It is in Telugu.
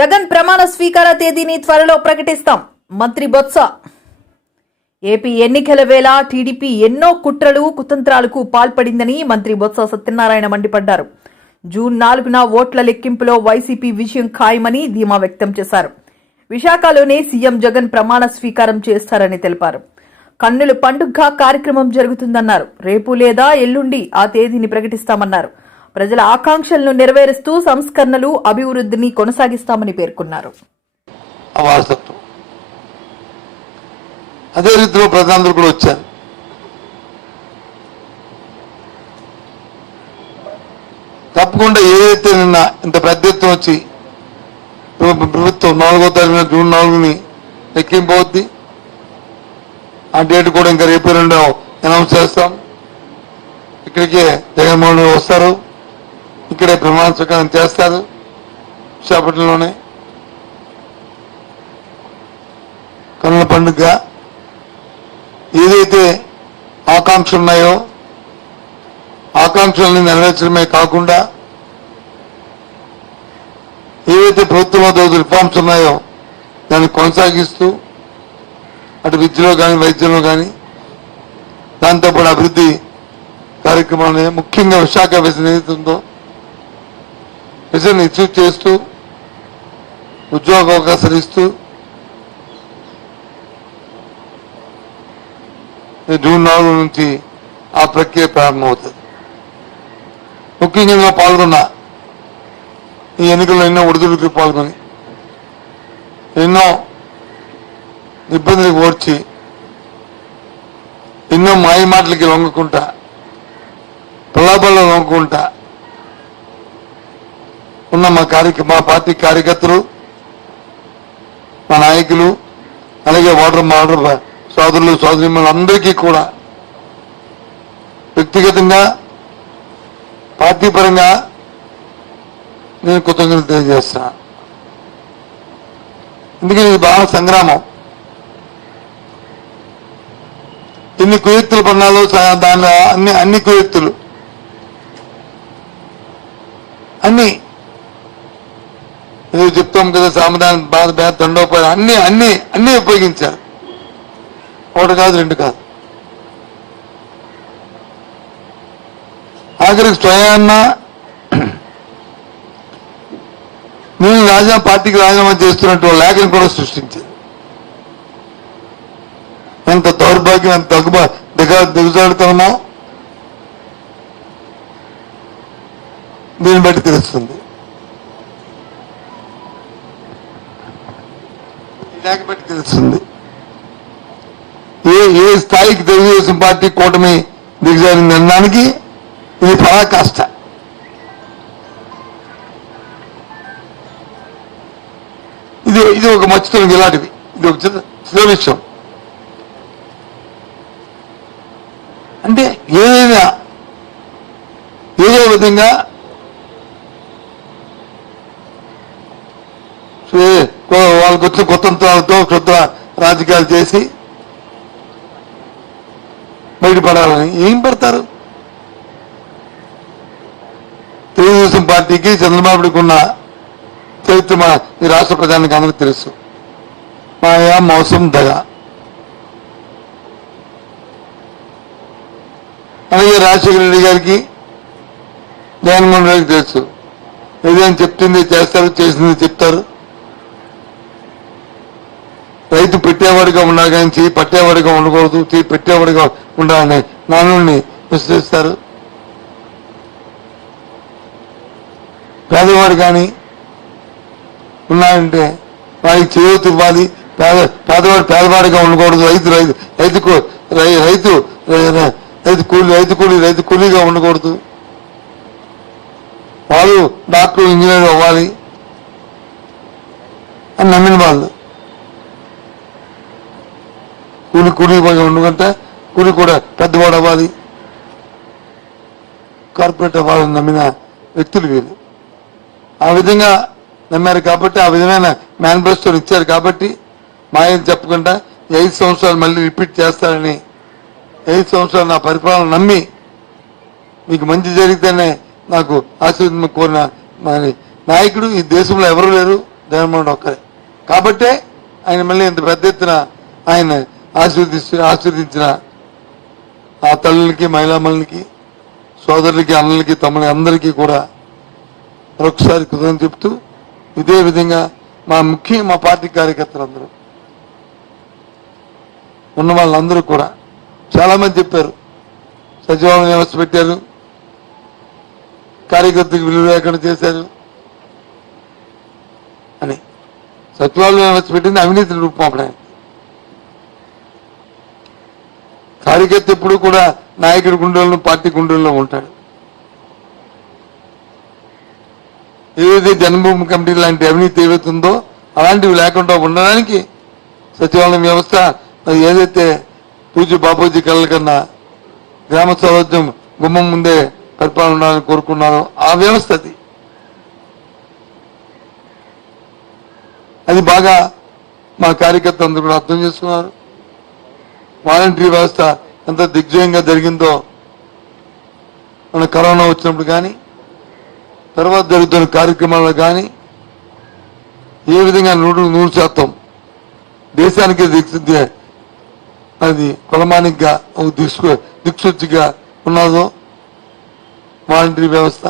జగన్ ప్రమాణ స్వీకార తేదీని త్వరలో ప్రకటిస్తాం. మంత్రి బొత్స. ఏపీ ఎన్నికల వేళ టీడీపీ ఎన్నో కుట్రలు కుతంత్రాలకు పాల్పడిందని మంత్రి బొత్స సత్యనారాయణ మండిపడ్డారు. జూన్ నాలుగున ఓట్ల లెక్కింపులో వైసీపీ విజయం ఖాయమని ధీమా వ్యక్తం చేశారు. విశాఖలోనే సీఎం జగన్ ప్రమాణ స్వీకారం చేస్తారని తెలిపారు. కన్నుల పండుగ కార్యక్రమం జరుగుతుందన్నారు. రేపు లేదా ఎల్లుండి ఆ తేదీని ప్రకటిస్తామన్నారు. ప్రజల ఆకాంక్షలను నెరవేరుస్తూ సంస్కరణలు అభివృద్ధిని కొనసాగిస్తామని పేర్కొన్నారు. అదే రీతిలో ప్రజలందరూ కూడా వచ్చారు. తప్పకుండా ఏదైతే నిన్న ఇంత పెద్ద ఎత్తున వచ్చి ప్రభుత్వం నాలుగో తారీఖున జూన్ నాలుగుని లెక్కింపవద్ది ఆ డేట్ కూడా ఇంకా రేపు రెండో అనౌన్స్ చేస్తాం. ఇక్కడికే జగన్మోహన్ రెడ్డి వస్తారు. ఇక్కడే ప్రమాణ స్వీకారం చేస్తారు విశాఖపట్నంలోనే కన్నుల పండుగ ఏదైతే ఆకాంక్షలు ఉన్నాయో ఆకాంక్షల్ని నెరవేర్చడమే కాకుండా ఏవైతే ప్రభుత్వంలో రిఫార్మ్స్ ఉన్నాయో దాన్ని కొనసాగిస్తూ అటు విద్యలో కానీ వైద్యంలో కానీ దాంతోపాటు అభివృద్ధి కార్యక్రమాలు ముఖ్యంగా విశాఖ విజన్ ఏదైతే ఉందో విజన్ చేస్తూ ఉద్యోగ అవకాశాలు ఇస్తూ జూన్ నాలుగు నుంచి ఆ ప్రక్రియ ప్రారంభమవుతుంది. ముఖ్యంగా పాల్గొన్న ఈ ఎన్నికల్లో ఎన్నో ఒడిదుడుకు పాల్గొని ఎన్నో ఇబ్బందులకు ఓడ్చి ఎన్నో మాయ మాటలకి లొంగకుంటా ప్రలాభాల్లో లొంగకుంటా ఉన్న మా కార్య మా పార్టీ కార్యకర్తలు మా నాయకులు అలాగే వాటర్ వాటర్ సోదరులు సోదరిమణులు అందరికీ కూడా వ్యక్తిగతంగా పార్టీ పరంగా నేను కృతజ్ఞతలు తెలియజేస్తున్నా ఎందుకంటే ఇది బాగా సంగ్రామం. ఎన్ని కుయత్తులు పన్నాలో దాని అన్ని అన్ని కుయత్తులు అన్నీ ఏదో చెప్తాం కదా సామధానం బాధ బేద దండోపాయం అన్ని అన్ని అన్ని ఉపయోగించారు. ఒకటి కాదు రెండు కాదు. ఆఖరికి స్వయాన్న నేను రాజా పార్టీకి రాజీనామా చేస్తున్నట్టు లేఖను కూడా సృష్టించారు. ఎంత దౌర్భాగ్యం ఎంత దగ్గు దిగ దిగజాడుతామో దీన్ని బట్టి తెలుస్తుంది. లేఖ తెలుస్తుంది. ఏ ఏ స్థాయికి తెలుగుదేశం పార్టీ కూటమి దిగజారింది అనడానికి ఇది పరాకాష్ట. ఇది ఇది ఒక మచ్చుతనం ఇలాంటిది. ఇది ఒక చిన్న విషయం. అంటే ఏదైనా ఏదో విధంగా వాళ్ళకి వచ్చిన కుతంత్రాలతో కొత్త రాజకీయాలు చేసి బయటపడాలని ఏం పడతారు? తెలుగుదేశం పార్టీకి చంద్రబాబుకి ఉన్న చరిత్ర మన ఈ రాష్ట్ర ప్రజానికి అందరికీ తెలుసు. మాయా మోసం దగ. అలాగే రాజశేఖర రెడ్డి గారికి జగన్మోహన్ రెడ్డికి తెలుసు. ఏదైనా చెప్తుంది చేస్తారు చేసింది చెప్తారు. రైతు పెట్టేవాడిగా ఉన్నా కానీ చేయి పట్టేవాడిగా ఉండకూడదు చేయి పెట్టేవాడిగా ఉండాలని నానుడిని విశ్వసిస్తారు. పేదవాడు కానీ ఉన్నాడంటే వాడికి చేయూత ఇవ్వాలి. పేద పేదవాడు పేదవాడిగా ఉండకూడదు. రైతు రైతు రైతుకు రైతు రైతు కూలి రైతు కూలి రైతు కూలీగా ఉండ వాళ్ళు డాక్టర్ ఇంజనీర్ అవ్వాలి అని నమ్మిన వాళ్ళు కూలి కూలి పోయి ఉండకుంటే కూలి కూడా పెద్దవాడు అవ్వాలి. కార్పొరేట్ అవ్వాలని నమ్మిన వ్యక్తులు వీళ్ళు. ఆ విధంగా నమ్మారు కాబట్టి ఆ విధమైన మేనిఫెస్టోని ఇచ్చారు కాబట్టి మాయని చెప్పకుండా ఐదు సంవత్సరాలు మళ్ళీ రిపీట్ చేస్తారని ఐదు సంవత్సరాలు నా పరిపాలన నమ్మి మీకు మంచి జరిగితేనే నాకు ఆశీర్వదం కోరిన మరి నాయకుడు ఈ దేశంలో ఎవరు లేరు జగన్మోహన్ ఒక్కరే. కాబట్టే ఆయన మళ్ళీ ఇంత పెద్ద ఎత్తున ఆయన ఆశీర్వదిస్తూ ఆశీర్వదించిన ఆ తల్లులకి మహిళామణులకి సోదరులకి అన్నలకి తమని అందరికీ కూడా మరొకసారి కృతజ్ఞత చెప్తూ ఇదే విధంగా మా ముఖ్య మా పార్టీ కార్యకర్తలందరూ ఉన్న వాళ్ళందరూ కూడా చాలామంది చెప్పారు. సచివాలయం వ్యవస్థ పెట్టారు. కార్యకర్తకు విలువ లేకుండా చేశారు. అని. సచివాలయం వ్యవస్థ పెట్టింది అవినీతి రూపం కార్యకర్త ఎప్పుడు కూడా నాయకుడి గుండెల్లో పార్టీ గుండెల్లో ఉంటాడు. ఏదైతే జన్మభూమి కమిటీ లాంటి అవినీతి ఏవైతుందో అలాంటివి లేకుండా ఉండడానికి సచివాలయం వ్యవస్థ మరి ఏదైతే పూజ బాపూజీ కళ్ళ కన్నా గ్రామ స్వరాజ్యం గుమ్మం ముందే పరిపాలన ఉండాలని కోరుకున్నారో ఆ వ్యవస్థ అది. అది బాగా మా కార్యకర్త అందరూ కూడా అర్థం చేసుకున్నారు. వాలంటరీ వ్యవస్థ ఎంత దిగ్విజయంగా జరిగిందో మన కరోనా వచ్చినప్పుడు కానీ తర్వాత జరుగుతున్న కార్యక్రమాల్లో కానీ ఏ విధంగా నూరు నూరు శాతం దేశానికి దిక్సూచి అది కులమానికిగా ఒక దిక్సు దిక్సూచిగా ఉన్నదో వాలంటరీ వ్యవస్థ